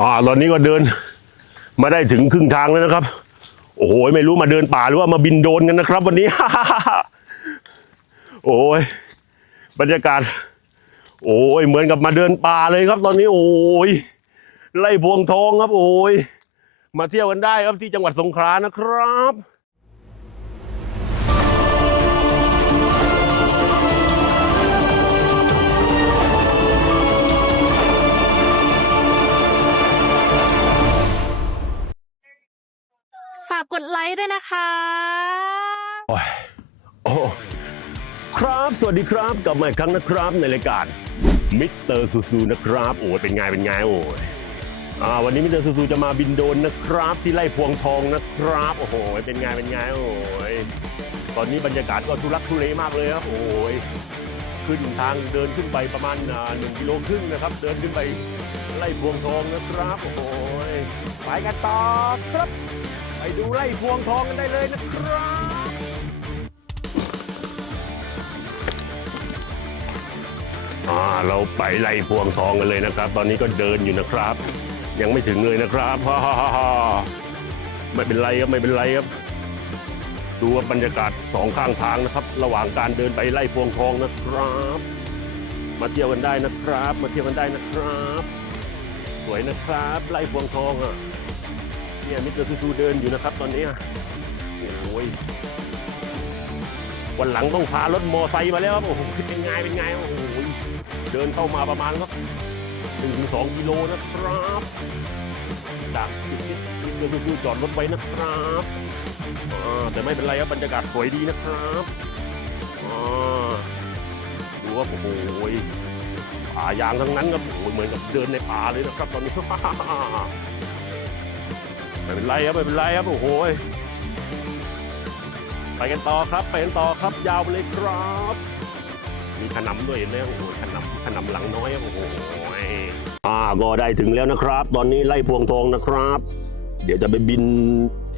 อ่าตอนนี้ก็เดินมาได้ถึงครึ่งทางแล้วนะครับ โอ้โหไม่รู้มาเดินป่าหรือว่ามาบินโดนกันนะครับ วันนี้ โอ้ยบรรยากาศ โอ้ยเหมือนกับมาเดินป่าเลยครับ ตอนนี้ โอ้ยไล่พวงทองครับ โอ้ยมาเที่ยวกันได้ครับที่จังหวัดสงขลานะครับากกดไลค์ด้วยนะคะโอ้ยโอ้ครับ สวัสดีครับกลับมาอีกครั้งนะครับในรายการมิสเตอร์ซูซูนะครับ โอ้ยเป็นไงเป็นไงโอ้ยอ่าวันนี้มิสเตอร์ซูซูจะมาบินโดรนนะครับ ที่ไร่พวงทองนะครับ โอ้โหเป็นไงเป็นไงโอ้ยตอนนี้บรรยากาศก็ทุรักทุเลมากเลยครับโอ้ยขึ้นทางเดินขึ้นไปประมาณหนึ่งกิโลครึ่งนะครับ เดินขึ้นไปไร่พวงทองนะครับ โอ้โหไปกันต่อครับ ไปดูไร่พวงทองกันได้เลยนะครับ อ่าเราไปไล่พวงทองกันเลยนะครับ ตอนนี้ก็เดินอยู่นะครับ ยังไม่ถึงเลยนะครับฮ่าฮ่าฮ่าฮ่าไม่เป็นไรครับไม่เป็นไรครับ ดูว่าบรรยากาศสองข้างทางนะครับ ระหว่างการเดินไปไล่พวงทองนะครับ มาเที่ยวกันได้นะครับ มาเที่ยวกันได้นะครับ สวยนะครับ ไล่พวงทองอะ เนี่ยมิสเตอร์ซูซูเดินอยู่นะครับตอนนี้โอ้ยวันหลังต้องพารถมอไซค์มาแล้วครับโอ้โหเป็นไงเป็นไงโอ้โหเดินเข้ามาประมาณสักหนึ่งถึงสองกิโลนะครับจากจุดที่ที่เดินซูจอดรถไว้นะครับอ่าแต่ไม่เป็นไรครับบรรยากาศสวยดีนะครับอ่าดูว่าโอ้โหป่ายางทั้งนั้นครับโอ้โหเหมือนกับเดินในป่าเลยนะครับตอนนี้ ไม่เป็นไรครับไม่เป็นไรครับโอ้โหไปกันต่อครับ ไปกันต่อครับยาวไปเลยครับ มีขนำด้วยเห็นไหมโอ้โหขนำขนำหลังน้อยโอ้โหอ่าก็ได้ถึงแล้วนะครับ ตอนนี้ไล่พวงทองนะครับ เดี๋ยวจะไปบิน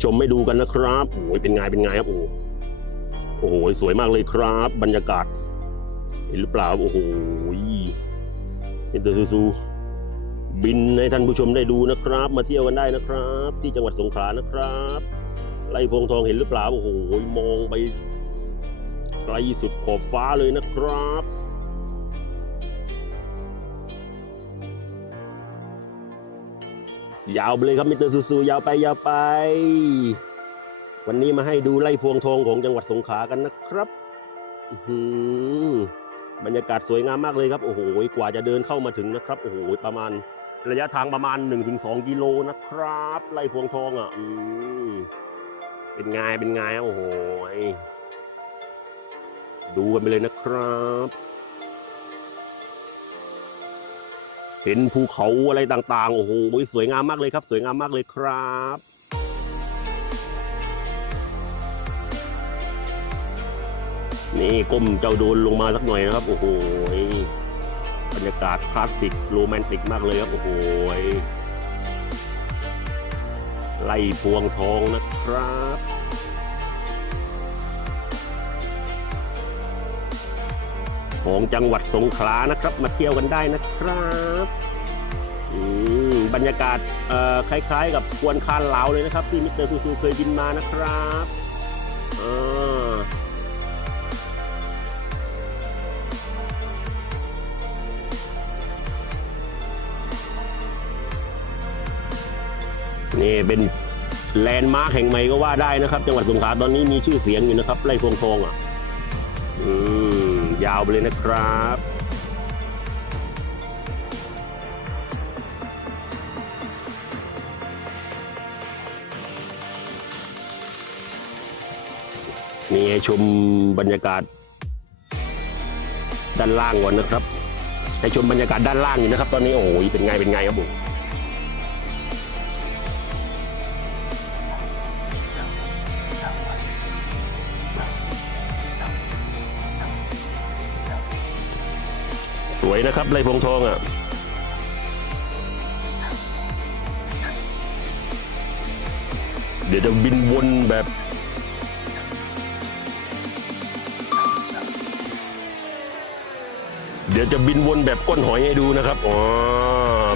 ชมให้ดูกันนะครับโอ้ยเป็นไงเป็นไงครับโอ้โหโอ้โหสวยมากเลยครับ บรรยากาศเห็นหรือเปล่าโอ้โหเห็นเตอร์ซูซู บินให้ท่านผู้ชมได้ดูนะครับ มาเที่ยวกันได้นะครับ ที่จังหวัดสงขลานะครับไล่พวงทองเห็นหรือเปล่าโอ้โหมองไปไกลสุดขอบฟ้าเลยนะครับยาวไปเลยครับมิเตอร์ซูซูยาวไปยาวไป วันนี้มาให้ดูไล่พวงทองของจังหวัดสงขลากันนะครับอื้อหือบรรยากาศสวยงามมากเลยครับ โอ้โห กว่าจะเดินเข้ามาถึงนะครับ โอ้โห ประมาณ ระยะทางประมาณ 1-2 กิโลนะครับไล่พวงทองอะเป็นไงเป็นไงโอ้โหยดูกันไปเลยนะครับ เห็นภูเขาอะไรต่างๆ โอ้โหสวยงามมากเลยครับ สวยงามมากเลยครับนี่ก้มเจ้าโดนลงมาสักหน่อยนะครับ โอ้โหย บรรยากาศคลาสสิกโรแมนติกมากเลยครับ โอ้โหยไล่พวงทองนะครับของจังหวัดสงขลานะครับ มาเที่ยวกันได้นะครับอืมบรรยากาศคล้าย ๆ กับกวนคานเหลาเลยนะครับ ที่มิสเตอร์ซูซูเคยบินมานะครับอ่า นี่เป็นแลนด์มาร์คแห่งใหม่ก็ว่าได้นะครับ จังหวัดสงขลาตอนนี้มีชื่อเสียงอยู่นะครับไร่พวงทองอะอืมยาวไปเลยนะครับนี่ให้ชมบรรยากาศ ด้านล่างก่อนนะครับ ให้ชมบรรยากาศด้านล่างอยู่นะครับ ตอนนี้โอ้โหเป็นไงเป็นไงครับผม วยนะครับไรพงทองอะเดี๋ยวจะบินวนแบบเดี๋ยวจะบินวนแบบก้นหอยให้ดูนะครับอ๋อ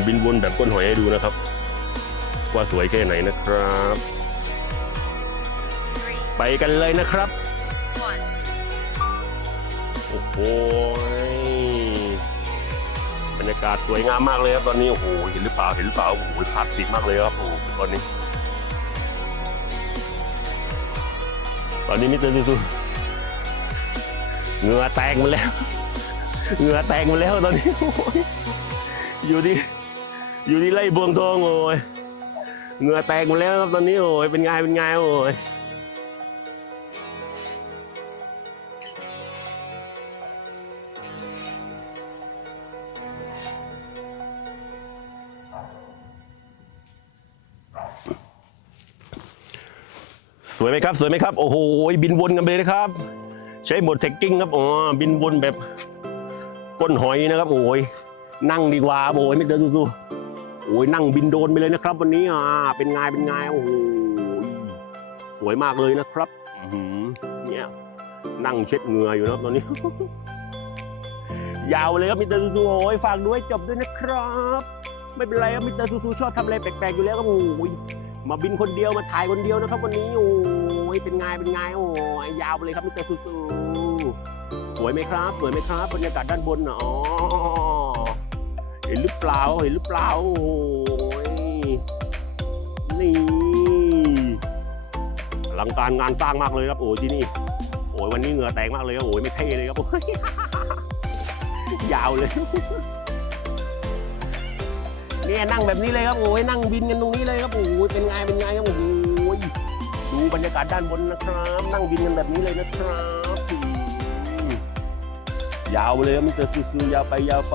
บินวนแบบก้นหอยให้ดูนะครับ ว่าสวยแค่ไหนนะครับ three, ไปกันเลยนะครับ one. โอ้โห บรรยากาศสวยงามมากเลยครับตอนนี้โอ้โหเห็นหรือเปล่าเห็นหรือเปล่าโอ้โหคลาสสิกมากเลยครับโอ้โหตอนนี้ ตอนนี้มิเตอร์ซูเหงื่อแตกมาแล้วเหงื่อแตกมาแล้วตอนนี้โอ้ยอยู่ที่อยู่ที่ไร่บวงทองโอ้ยเหงื่อแตกมาแล้วครับตอนนี้โอ้ยเป็นไงเป็นไงโอ้ย สวยไหมครับ สวยไหมครับ โอ้โห บินวนกันไปเลยนะครับ ใช้หมดเทคกิ้งครับอ๋อบินวนแบบก้นหอยนะครับ โอ้ยนั่งดีกว่าโอ้ยไม่เจอสู้ๆโอ้ยนั่งบินโดนไปเลยนะครับ วันนี้อ่าเป็นไงเป็นไงโอ้โหสวยมากเลยนะครับอื้อหือเนี่ยนั่งเช็ดเหงื่ออยู่นะครับตอนนี้ ยาวเลยครับมิสเตอร์ซูซูโอ้ยฝากด้วยจบด้วยนะครับ ไม่เป็นไรครับมิสเตอร์ซูซูชอบทำอะไรแปลกๆอยู่แล้วครับโอ้ย มาบินคนเดียวมาถ่ายคนเดียวนะครับ วันนี้โอ้ยเป็นไงเป็นไงโอ้ยยาวไปเลยครับมิสเตอร์ซูซูสวยไหมครับ สวยไหมครับบรรยากาศด้านบนอ๋อเห็นหรือเปล่าเห็นหรือเปล่าโอ้ยนี่อลังการงานสร้างมากเลยครับโอ้ยที่นี่โอ้ยวันนี้เหงื่อแตกมากเลยครับโอ้ยไม่เท่เลยครับโอ้ยยาวเลย เนี่ยนั่งแบบนี้เลยครับโอ้ยนั่งบินกันตรงนี้เลยครับโอ้ยเป็นไงเป็นไงครับโอ้โหดูบรรยากาศด้านบนนะครับ นั่งบินกันแบบนี้เลยนะครับยาวเลยครับมิเตอร์ซูซูยาวไปยาวไป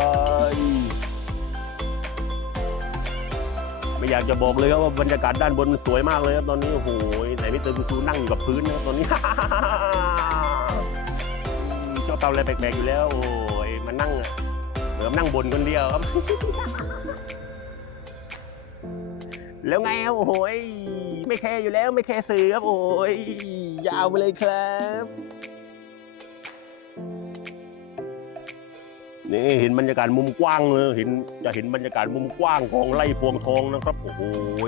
ไม่อยากจะบอกเลยครับว่าบรรยากาศด้านบนมันสวยมากเลยครับตอนนี้โอ้โหไหนมิเตอร์ซูซูนั่งอยู่กับพื้นนะครับตอนนี้อืมชอบทำอะไรแปลกๆอยู่แล้วโอ้ยมานั่งเหมือนนั่งบนคนเดียวครับ แล้วไงครับโอ้โหยไม่แคร์อยู่แล้วไม่แคร์สื่อครับโอ้ยยาวไปเลยครับนี่เห็นบรรยากาศมุมกว้างเลยเห็นจะเห็นบรรยากาศมุมกว้างของไร่พวงทองนะครับโอ้โห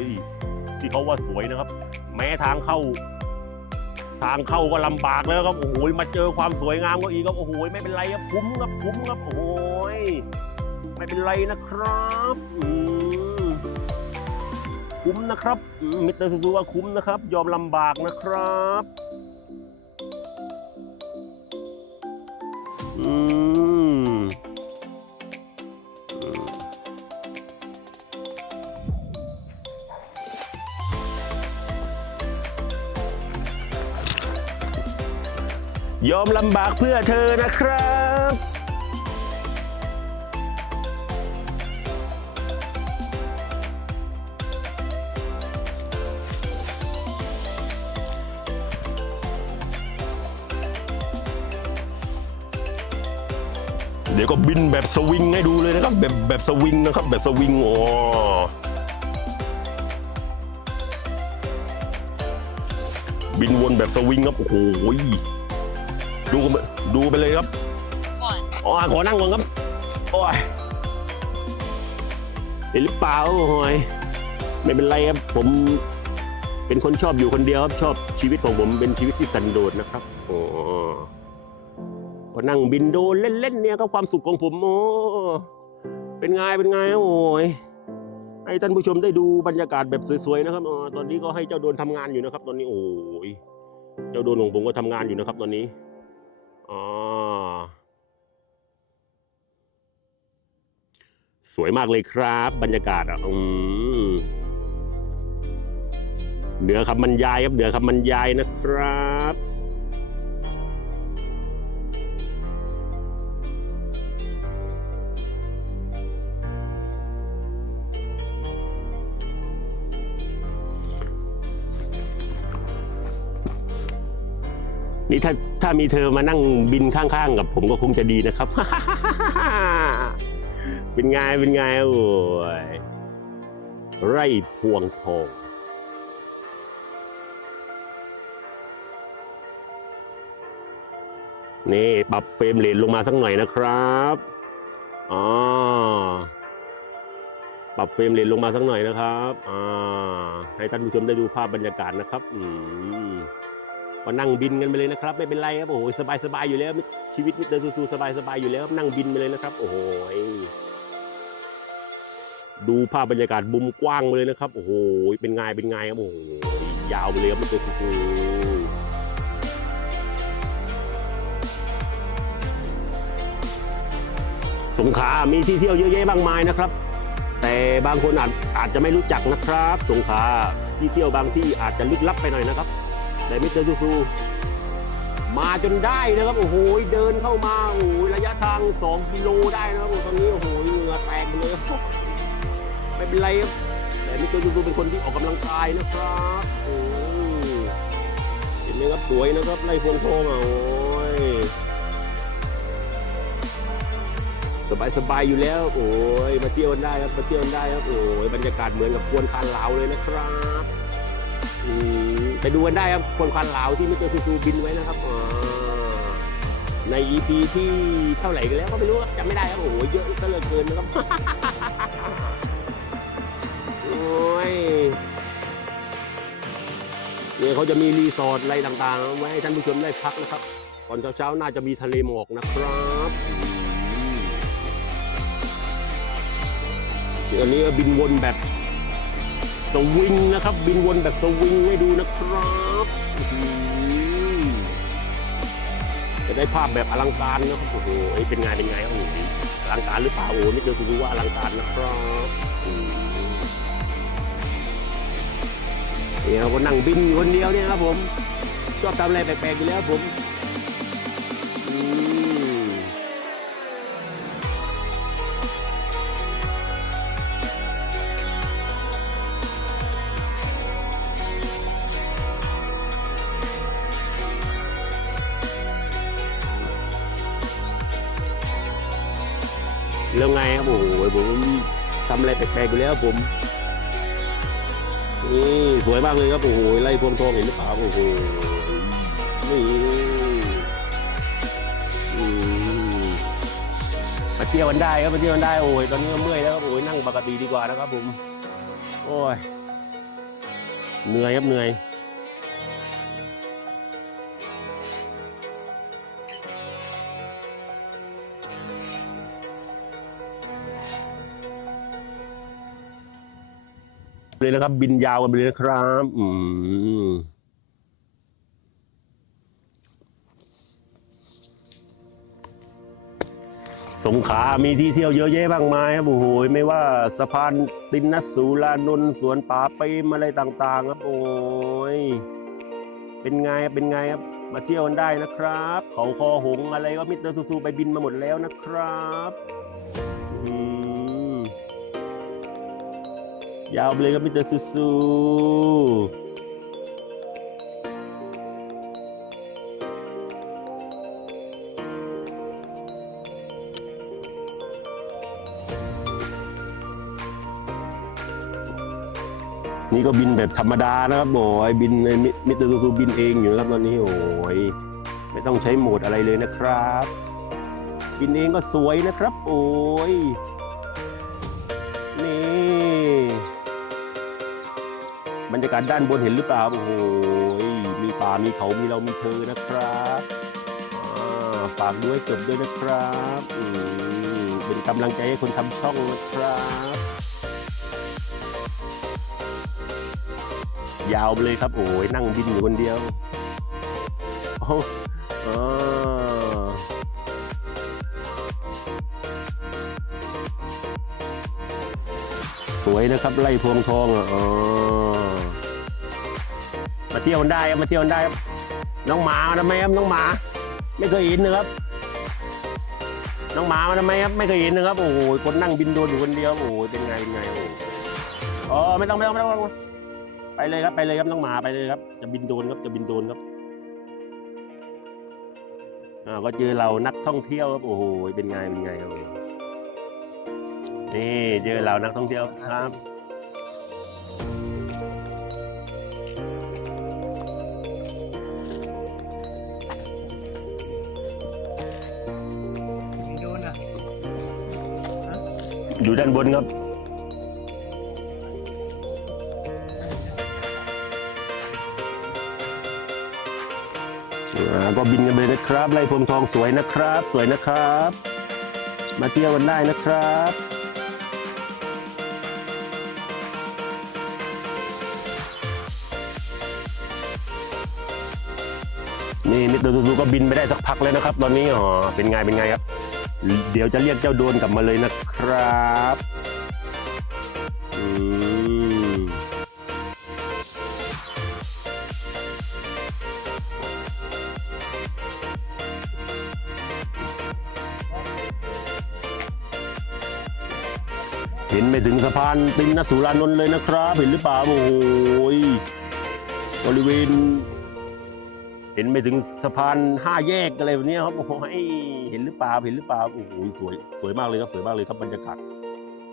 ยที่เขาว่าสวยนะครับ แม้ทางเข้า ทางเข้าก็ลำบากแล้วครับโอ้โหยมาเจอความสวยงามก็อีกครับโอ้โหยไม่เป็นไรครับคุ้มครับคุ้มครับโอ้โหยไม่เป็นไรนะครับอื คุ้มนะครับมิสเตอร์ซูซูว่าคุ้มนะครับ ยอมลำบากนะครับอืมยอมลำบากเพื่อเธอนะครับ เดี๋ยวก็บินแบบสวิงให้ดูเลยนะครับ แบบแบบสวิงนะครับ แบบสวิงอ๋อบินวนแบบสวิงครับโอ้โหดูกันไปดูไปเลยครับอ๋อขอนั่งก่อนครับโอ้ยเห็นหรือเปล่าโอ้ยไม่เป็นไรครับผมเป็นคนชอบอยู่คนเดียวครับชอบชีวิตของผมเป็นชีวิตที่สันโดษนะครับโอ๋อ ก็นั่งบินโดรนเล่นๆเนี่ยก็ความสุขของผมโอ้เป็นไงเป็นไงโอ้ยให้ท่านผู้ชมได้ดูบรรยากาศแบบสวยๆนะครับอตอนนี้ก็ให้เจ้าโดรนทำงานอยู่นะครับ ตอนนี้โอ้ยเจ้าโดรนของผมก็ทำงานอยู่นะครับ ตอนนี้อ๋อสวยมากเลยครับ บรรยากาศอะอืมเหนือคำบรรยายครับเหนือคำบรรยายนะครับ นี่ถ้าถ้ามีเธอมานั่งบินข้างๆกับผมก็คงจะดีนะครับ เป็นไงเป็นไงโอ้ยไร่พวงทองนี่ปรับเฟรมเรทลงมาสักหน่อยนะครับอ๋อปรับเฟรมเรทลงมาสักหน่อยนะครับอ่าให้ท่านผู้ชมได้ดูภาพบรรยากาศนะครับ อืม ก็นั่งบินกันไปเลยนะครับ ไม่เป็นไรครับโอ้โหสบายสบายอยู่แล้วชีวิตมิเตอร์ซูซูสบายสบายอยู่แล้วนั่งบินไปเลยนะครับ โอ้โหดูภาพบรรยากาศมุมกว้างไปเลยนะครับ โอ้โหเป็นไงเป็นไงครับโอ้โหยาวไปเลยครับมิเตอร์ซูซูสงขลามีที่เที่ยวเยอะแยะมากมายนะครับ แต่บางคนอาจอาจจะไม่รู้จักนะครับ สงขลาที่เที่ยวบางที่อาจจะลึกลับไปหน่อยนะครับ แต่มิสเตอร์ซูซูมาจนได้นะครับโอ้โหเดินเข้ามาโอ้โหระยะทาง 2 กิโลได้นะครับตอนนี้โอ้โหเหงื่อแตกไปเลยไม่เป็นไรครับแต่มิสเตอร์ซูซูเป็นคนที่ออกกำลังกายนะครับโอ้เห็นไหมครับสวยนะครับไล่พวงทองอะโอ้ยสบายสบายอยู่แล้ว โอ้ยมาเที่ยวกันได้ครับมาเที่ยวกันได้ครับโอ้ยบรรยากาศเหมือนกับควนคานลาวเลยนะครับ อืมไปดูกันได้ครับคนคานลาวที่มิสเตอร์ซูซูบินไว้นะครับอ่าใน EP ที่เท่าไหร่กันแล้วก็ไม่รู้ครับจำไม่ได้ครับโอ้โหเยอะซะเหลือเกินนะครับ โอ้ยเนี่ยเขาจะมีรีสอร์ทอะไรต่างๆ ไว้ให้ท่านผู้ชมได้พักนะครับ ตอนเช้าๆ น่าจะมีทะเลหมอกนะครับอันนี้บินวนแบบ สวิงนะครับ บินวนแบบสวิงให้ดูนะครับจะได้ภาพแบบอลังการนะครับโอ้โหเอ้เป็นไงเป็นไงครับโอ้โหอลังการหรือเปล่าโอ้โหนี่เดี๋ยวดูว่าอลังการนะครับเนี่ยเราก็นั่งบินคนเดียวเนี่ยครับผมชอบทำอะไรแปลกๆอยู่แล้วผม แล้วไงครับโอ้โหผมทำอะไรแปลกๆอยู่แล้วผมนี่สวยมากเลยครับโอ้โหไล่พวงทองเห็นหรือเปล่าโอ้โหนี่มมาเที่ยวกันได้ครับมาเที่ยวกันได้โอ้ยตอนนี้เมื่อยแล้วครับโอ้ยนั่งปกติดีกว่านะครับผมโอ้ยเหนื่อยครับเหนื่อย เลยนะครับ บินยาวกันไปเลยนะครับ อืมสงขามีที่เที่ยวเยอะแยะมากมายครับโอ้โหไม่ว่าสะพานตินนสูลานนท์สวนป่าเปมอะไรต่างๆ ครับ โอ้ยเป็นไงครับเป็นไงครับมาเที่ยวกันได้นะครับ เขาคอหงอะไรก็มิเตอร์ซูซูไปบินมาหมดแล้วนะครับ ยาวไปเลยครับมิสเตอร์ซูซูนี่ก็บินแบบธรรมดานะครับโอ้ยบินในมิสเตอร์ซูซูบินเองอยู่นะครับตอนนี้โอ้ยไม่ต้องใช้โหมดอะไรเลยนะครับ บินเองก็สวยนะครับ โอ้ย บรรยากาศด้านบนเห็นหรือเปล่า โอ้โห มีป่า มีเขา มีเรา มีเธอนะครับฝากด้วยจบด้วยนะครับอืเป็นกำลังใจให้คนทำช่องนะครับ ยาวไปเลยครับ โอ้ยนั่งบินอยู่คนเดียวโอ้สวยนะครับไล่พวงทองอะอ๋อ ที่ยวกันได้ครับมาเที่ยวกันได้ครับน้องหมามาทำไมครับน้องหมา ไม่เคยเห็นนะครับ น้องหมามาทำไมครับไม่เคยเห็นนะครับโอ้โหคนนั่งบินโดนอยู่คนเดียวโอ้โหเป็นไงเป็นไงโอ้โหอ๋อไม่ต้องไม่ต้องไม่ต้องไม่ต้องไปเลยครับไปเลยครับน้องหมาไปเลยครับ จะบินโดนครับจะบินโดนครับอ่าก็เจอเรานักท่องเที่ยวครับโอ้โหเป็นไงเป็นไงโอ้โหนี่เจอเรานักท่องเที่ยวครับ อยู่ด้านบนครับ ก็บินกันไปนะครับ ไล่พรมทองสวยนะครับ สวยนะครับ มาเที่ยวกันได้นะครับนี่มิสตอร์ซูซูก็บินไปได้สักพักแล้วนะครับ ตอนนี้อ๋อเป็นไงเป็นไงครับ เดี๋ยวจะเรียกเจ้าโดนกลับมาเลยนะครับเห็นไปถึงสะพานตินนสุรานนท์เลยนะครับ เห็นหรือเปล่าโอ้โหยบริเวณ เห็นไปถึงสะพานห้าแยกอะไรแบบเนี้ยครับโอ้โหเห็นหรือเปล่าเห็นหรือเปล่าโอ้โหสวยสวยมากเลยครับสวยมากเลยครับบรรยากาศ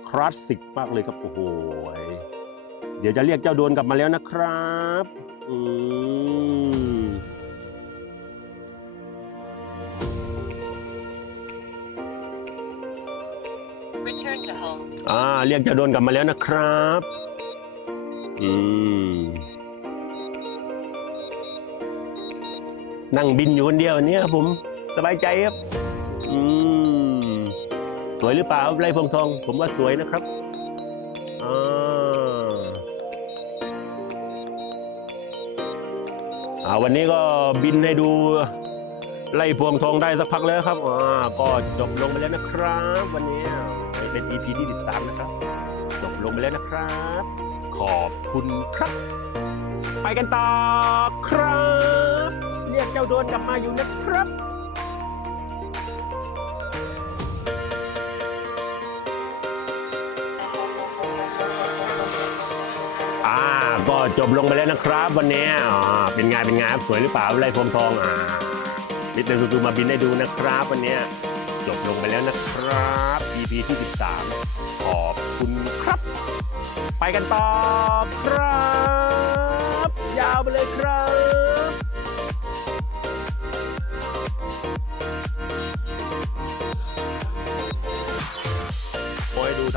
คลาสสิกมากเลยครับโอ้โหเดี๋ยวจะเรียกเจ้าโดนกลับมาแล้วนะครับอืม Return to home. อ่าเรียกเจ้าโดนกลับมาแล้วนะครับ อืม นั่งบินอยู่คนเดียววันนี้ครับผมสบายใจครับ อืม สวยหรือเปล่าไรพวงทอง ผมว่าสวยนะครับอ่าอ่าวันนี้ก็บินให้ดูไล่พวงทองได้สักพักแล้วครับอ่าก็จบลงไปแล้วนะครับ วันนี้เป็น EP ที่13นะครับ จบลงไปแล้วนะครับ ขอบคุณครับ ไปกันต่อครับ เรียกเจ้าโดนกลับมาอยู่นะครับอ่าก็จบลงไปแล้วนะครับ วันนี้อ่าเป็นไงเป็นไงสวยหรือเปล่าไรพรมทองอ่ามิสเตอร์ซูซูมาบินให้ดูนะครับ วันนี้จบลงไปแล้วนะครับ EP ที่ 13 ขอบคุณครับ ไปกันต่อครับ ยาวไปเลยครับ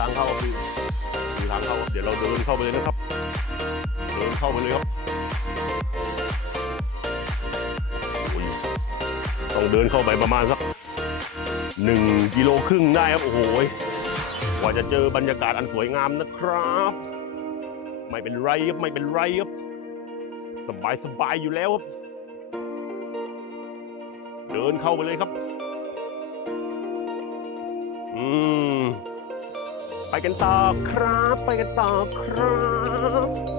างเข้าครับดูทางเข้าเดี๋ยวเราเดินเข้าไปเลยนะครับ เดินเข้าไปเลยครับต้องเดินเข้าไปประมาณสักหนึ่งกิโลครึ่งได้ครับ โอ้โหกว่าจะเจอบรรยากาศอันสวยงามนะครับ ไม่เป็นไรครับไม่เป็นไรครับสบายสบายอยู่แล้วครับ เดินเข้าไปเลยครับ อืม ไปกันต่อครับ ไปกันต่อครับ